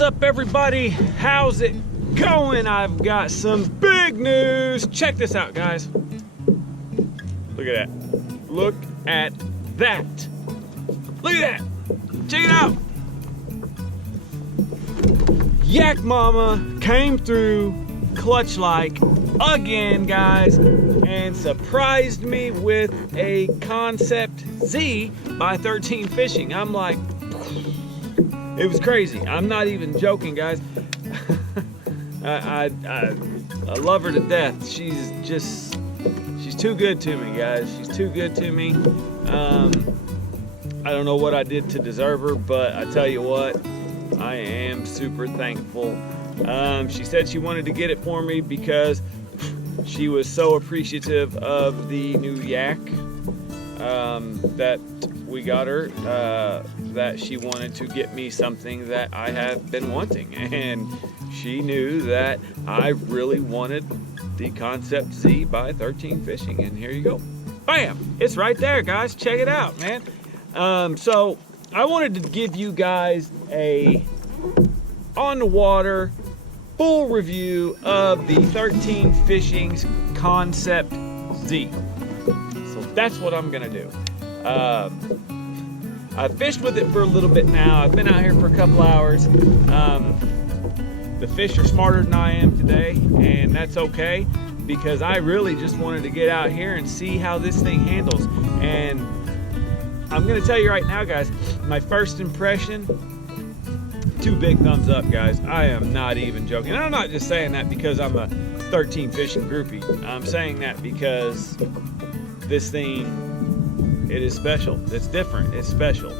What's up, everybody? How's it going? I've got some big news. Check this out, guys. Look at that. Look at that. Look at that. Check it out. Yak Mama came through clutch like again, guys, and surprised me with a Concept Z by 13 Fishing. I'm like, it was crazy. I'm not even joking, guys. I love her to death. She's too good to me, guys. She's too good to me. I don't know what I did to deserve her, but I tell you what, I am super thankful. She said she wanted to get it for me because she was so appreciative of the new yak that we got her, that she wanted to get me something that I have been wanting, and she knew that I really wanted the Concept Z by 13 Fishing, and here you go. Bam! It's right there, guys. Check it out, man. So I wanted to give you guys a on the water full review of the 13 Fishing's Concept Z. So that's what I'm gonna do. I've fished with it for a little bit now. I've been out here for a couple hours. The fish are smarter than I am today, and that's okay, because I really just wanted to get out here and see how this thing handles. And I'm gonna tell you right now, guys, my first impression, 2 big thumbs up, guys. I am not even joking. And I'm not just saying that because I'm a 13 Fishing groupie. I'm saying that because this thing, it is special. It's different. It's special.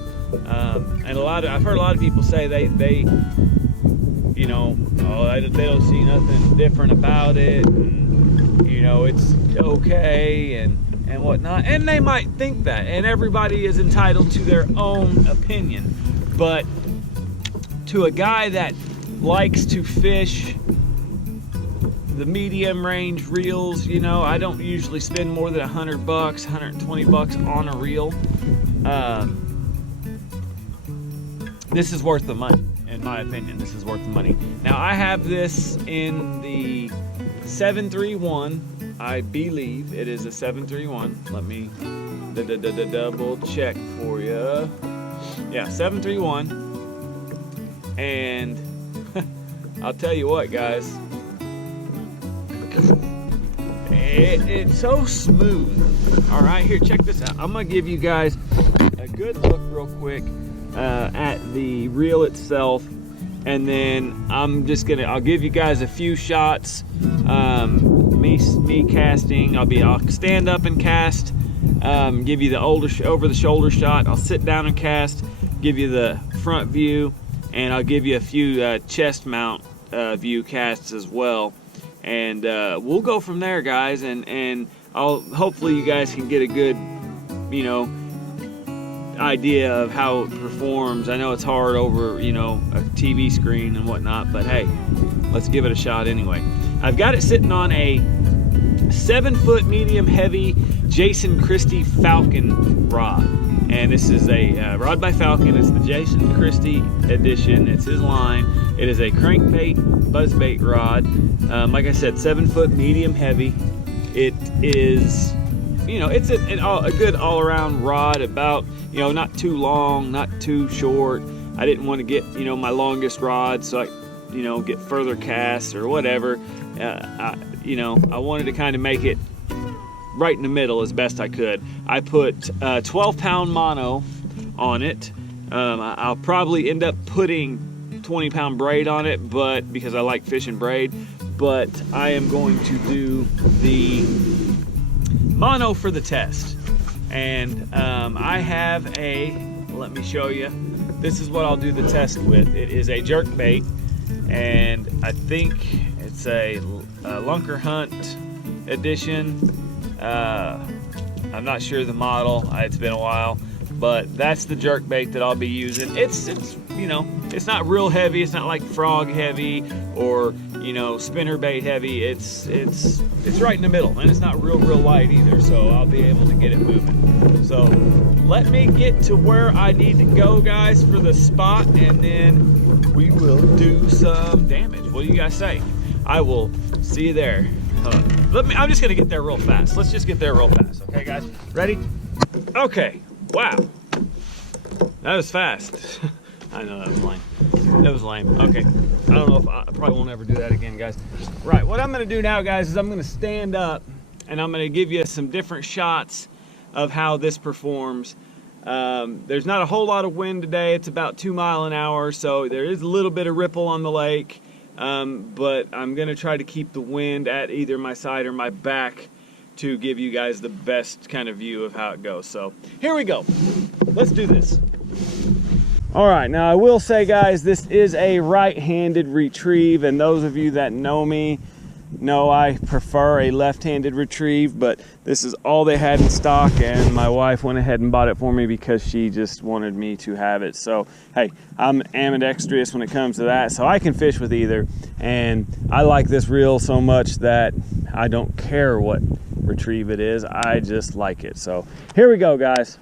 And I've heard a lot of people say they you know, oh, they don't see nothing different about it, and, you know, it's okay and whatnot. And they might think that, and everybody is entitled to their own opinion. But to a guy that likes to fish the medium range reels, you know, I don't usually spend more than $100, $120 on a reel. This is worth the money, in my opinion. This is worth the money. Now, I have this in the 731. I believe it is a 731. Let me double check for you. Yeah, 731. And I'll tell you what, guys, it's so smooth. All right, here, check this out. I'm gonna give you guys a good look real quick at the reel itself, and then I'll give you guys a few shots. Me casting. I'll stand up and cast. Give you the over the shoulder shot. I'll sit down and cast. Give you the front view. And I'll give you a few chest mount view casts as well, and we'll go from there, guys. And hopefully you guys can get a good, you know, idea of how it performs. I know it's hard over, you know, a TV screen and whatnot, but hey, let's give it a shot anyway. I've got it sitting on a 7-foot medium heavy Jason Christie Falcon rod. And this is a rod by Falcon. It's the Jason Christie edition. It's his line. It is a crankbait buzzbait rod. Like I said, 7-foot medium heavy. It is, you know, it's a good all-around rod. About, you know, not too long, not too short. I didn't want to get, you know, my longest rod, so I, you know, get further casts or whatever. You know, I wanted to kind of make it right in the middle as best I could. I put 12-pound mono on it. I'll probably end up putting 20-pound braid on it, but because I like fishing braid, but I am going to do the mono for the test. And I have let me show you. This is what I'll do the test with. It is a jerk bait, and I think it's a Lunker Hunt edition. I'm not sure the model. It's been a while, but that's the jerk bait that I'll be using. It's you know, it's not real heavy. It's not like frog heavy or, you know, spinner bait heavy. It's right in the middle, and it's not real light either. So I'll be able to get it moving. So let me get to where I need to go, guys, for the spot, and then we will do some damage. What do you guys say? I will see you there. I'm just gonna get there real fast. Let's just get there real fast, okay guys? Ready? Okay, wow. That was fast. I know that was lame. That was lame. Okay, I don't know if I probably won't ever do that again, guys. Right, what I'm gonna do now, guys, is I'm gonna stand up and I'm gonna give you some different shots of how this performs. There's not a whole lot of wind today. It's about 2 miles an hour, so there is a little bit of ripple on the lake. But I'm gonna try to keep the wind at either my side or my back to give you guys the best kind of view of how it goes. So here we go. Let's do this. All right, now I will say, guys, this is a right-handed retrieve, and those of you that know me know I prefer a left-handed retrieve, but this is all they had in stock, and my wife went ahead and bought it for me because she just wanted me to have it. So hey, I'm ambidextrous when it comes to that, so I can fish with either, and I like this reel so much that I don't care what retrieve it is. I just like it. So here we go, guys.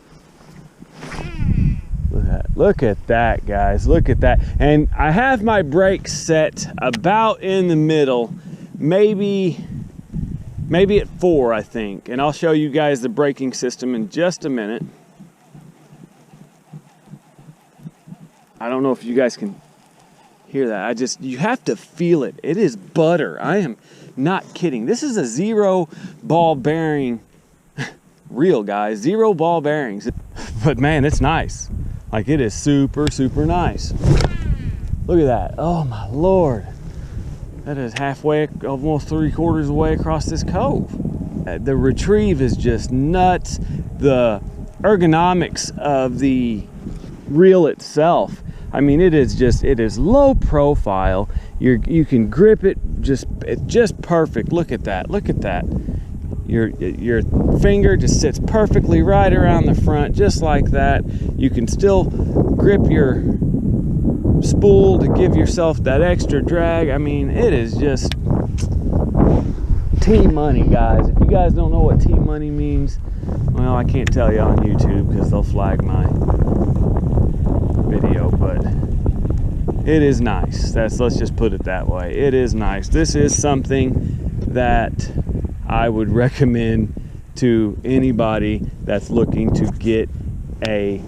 Look at that, guys. Look at that. And I have my brakes set about in the middle, maybe at 4, I think. And I'll show you guys the braking system in just a minute. I don't know if you guys can hear that. You have to feel it. It is butter. I am not kidding. This is a 0 ball bearing reel, guys. 0 ball bearings. But man, it's nice. Like, it is super, super nice. Look at that. Oh my Lord. That is halfway, almost 3/4 of the way across this cove. The retrieve is just nuts. The ergonomics of the reel itself, I mean, it is low profile. You can grip it just perfect. Look at that. Look at that. Your finger just sits perfectly right around the front, just like that. You can still grip your spool to give yourself that extra drag. I mean, it is just T-money, guys. If you guys don't know what T-money means, well, I can't tell you on YouTube because they'll flag my video, but it is nice. Let's just put it that way. It is nice. This is something that I would recommend to anybody that's looking to get a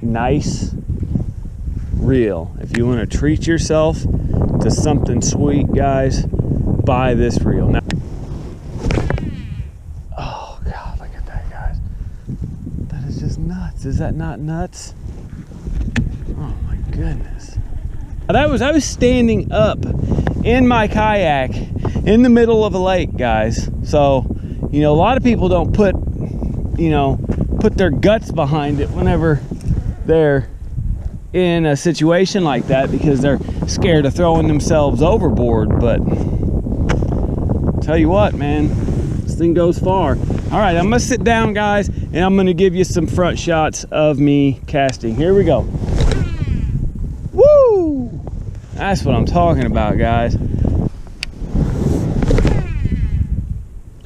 nice reel. If you want to treat yourself to something sweet, guys, buy this reel. Now, oh God, look at that, guys. That is just nuts. Is that not nuts? Oh my goodness. I was standing up in my kayak in the middle of a lake, guys. So, you know, a lot of people don't put their guts behind it whenever they're in a situation like that because they're scared of throwing themselves overboard. But tell you what, man, this thing goes far. All right, I'm gonna sit down, guys, and I'm gonna give you some front shots of me casting. Here we go. Woo! That's what I'm talking about, guys.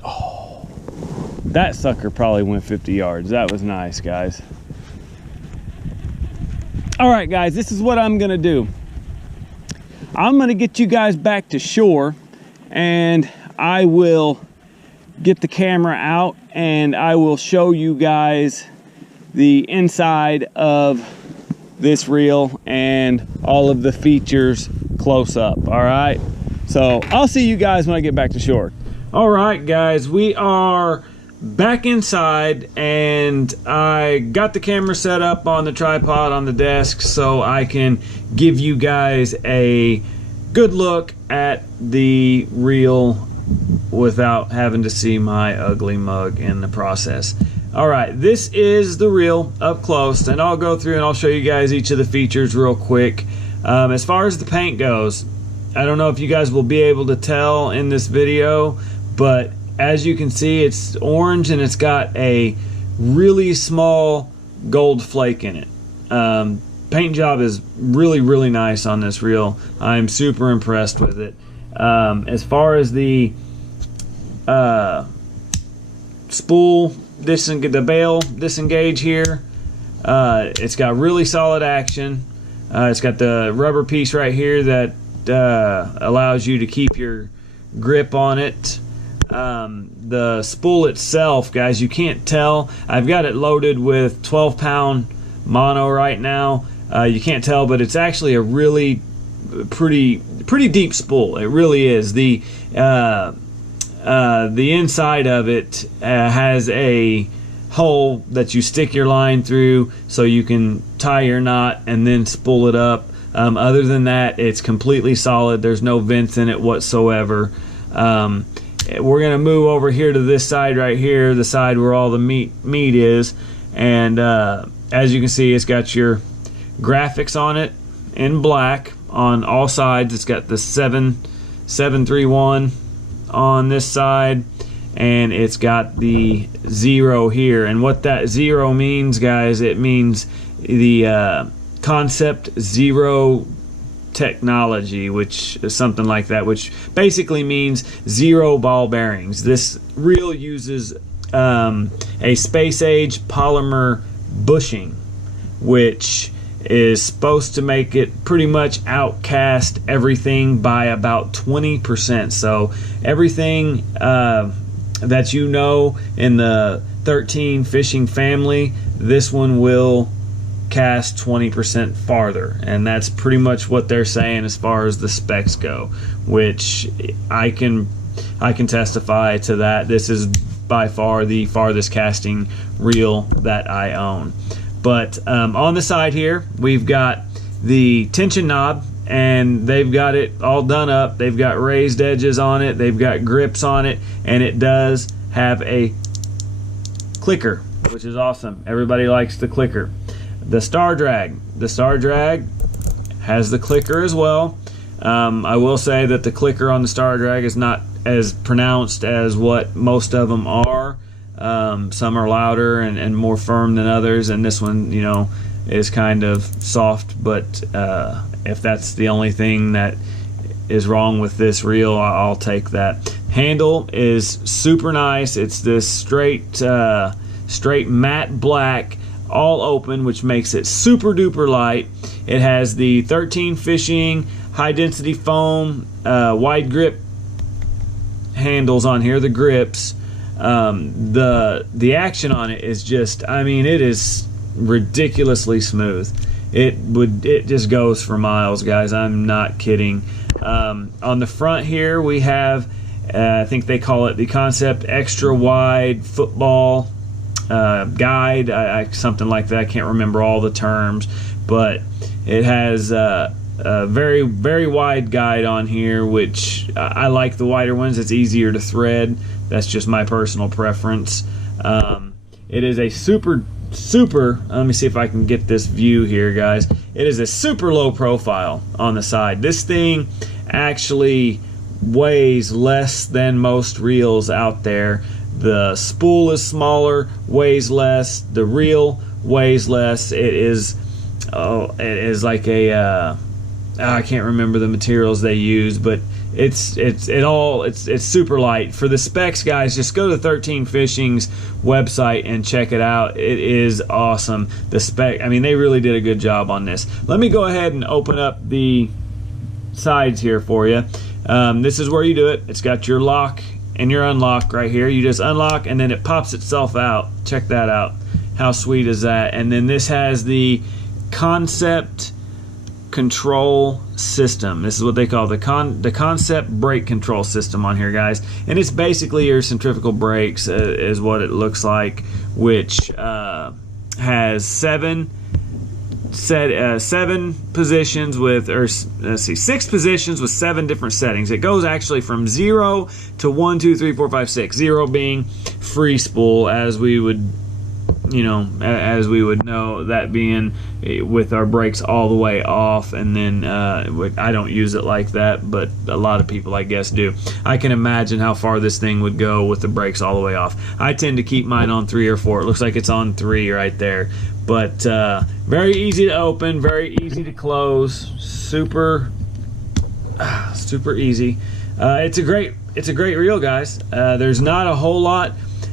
Oh, that sucker probably went 50 yards. That was nice, guys. All right, guys, this is what I'm gonna do. I'm gonna get you guys back to shore, and I will get the camera out and I will show you guys the inside of this reel and all of the features close up. All right, so I'll see you guys when I get back to shore. All right, guys, we are back inside and I got the camera set up on the tripod on the desk so I can give you guys a good look at the reel without having to see my ugly mug in the process. All right, this is the reel up close, and I'll go through and I'll show you guys each of the features real quick. As far as the paint goes, I don't know if you guys will be able to tell in this video, but as you can see, it's orange and it's got a really small gold flake in it. Paint job is really, really nice on this reel. I'm super impressed with it. As far as the spool, the bail disengage here, it's got really solid action. It's got the rubber piece right here that allows you to keep your grip on it. The spool itself, guys, you can't tell. I've got it loaded with 12-pound mono right now. You can't tell, but it's actually a really pretty deep spool. It really is. The inside of it has a hole that you stick your line through so you can tie your knot and then spool it up. Other than that, it's completely solid. There's no vents in it whatsoever. We're gonna move over here to this side right here, the side where all the meat is, and as you can see, it's got your graphics on it in black on all sides. It's got the 731 on this side, and it's got the 0 here. And what that 0 means, guys, it means the Concept 0 technology, which is something like that, which basically means 0 ball bearings. This reel uses a space age polymer bushing, which is supposed to make it pretty much outcast everything by about 20%. So everything that you know in the 13 fishing family, this one will cast 20% farther, and that's pretty much what they're saying as far as the specs go, which I can testify to that. This is by far the farthest casting reel that I own. But on the side here, we've got the tension knob, and they've got it all done up. They've got raised edges on it, they've got grips on it, and it does have a clicker, which is awesome. Everybody likes the clicker. The Star Drag has the clicker as well. I will say that the clicker on the Star Drag is not as pronounced as what most of them are. Some are louder and more firm than others, and this one, you know, is kind of soft. But if that's the only thing that is wrong with this reel, I'll take that. Handle is super nice. It's this straight matte black, all open, which makes it super duper light. It has the 13 fishing high density foam wide grip handles on here, the grips. The action on it is just, I mean, it is ridiculously smooth. It just goes for miles, guys. I'm not kidding. On the front here we have I think they call it the Concept Extra Wide Football guide, something like that. I can't remember all the terms, but it has a very, very wide guide on here, which I like the wider ones. It's easier to thread. That's just my personal preference. It is a super, let me see if I can get this view here, guys. It is a super low profile on the side. This thing actually weighs less than most reels out there. The spool is smaller, weighs less. The reel weighs less. It is like a I can't remember the materials they use, but it's super light. For the specs, guys, just go to 13 Fishing's website and check it out. It is awesome. The spec, I mean, they really did a good job on this. Let me go ahead and open up the sides here for you. This is where you do it. It's got your lock and your unlock right here. You just unlock and then it pops itself out. Check that out. How sweet is that? And then this has the Concept control system. This is what they call the Concept brake control system on here, guys. And it's basically your centrifugal brakes is what it looks like, which has seven positions with, or let's see, 6 positions with 7 different settings. It goes actually from 0 to 1, 2, 3, 4, 5, 6. 0 being free spool, as we would, you know, as we would know, that being with our brakes all the way off. And then I don't use it like that, but a lot of people, I guess, do. I can imagine how far this thing would go with the brakes all the way off. I tend to keep mine on 3 or 4. It looks like it's on 3 right there. But very easy to open, very easy to close, super easy. It's a great reel, guys. There's not a whole lot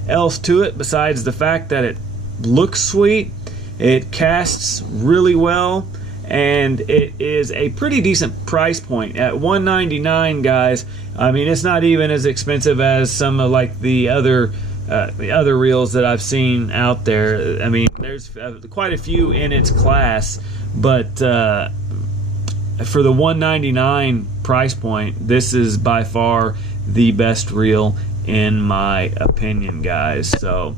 else to it besides the fact that it looks sweet. It casts really well, and it is a pretty decent price point at $199, guys. I mean, it's not even as expensive as some of like the other reels that I've seen out there. I mean, there's quite a few in its class, but for the $199 price point, this is by far the best reel in my opinion, guys. So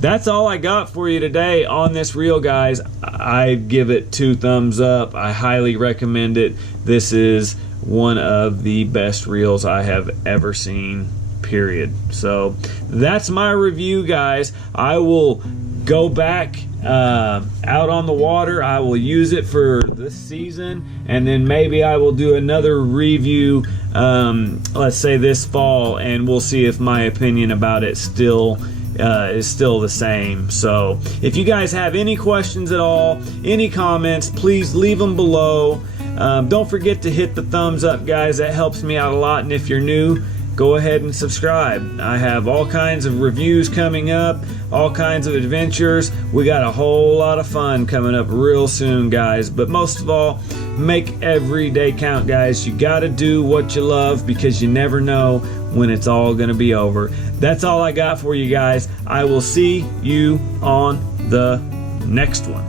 that's all I got for you today on this reel, guys. I give it 2 thumbs up. I highly recommend it. This is one of the best reels I have ever seen, period. So that's my review, guys. I will go back out on the water. I will use it for this season, and then maybe I will do another review, let's say this fall, and we'll see if my opinion about it still is still the same. So if you guys have any questions at all, any comments, please leave them below. Don't forget to hit the thumbs up, guys. That helps me out a lot. And if you're new, go ahead and subscribe. I have all kinds of reviews coming up, all kinds of adventures. We got a whole lot of fun coming up real soon, guys. But most of all, make every day count, guys. You got to do what you love, because you never know when it's all going to be over. That's all I got for you guys. I will see you on the next one.